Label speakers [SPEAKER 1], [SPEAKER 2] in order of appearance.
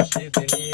[SPEAKER 1] মুর্শিদ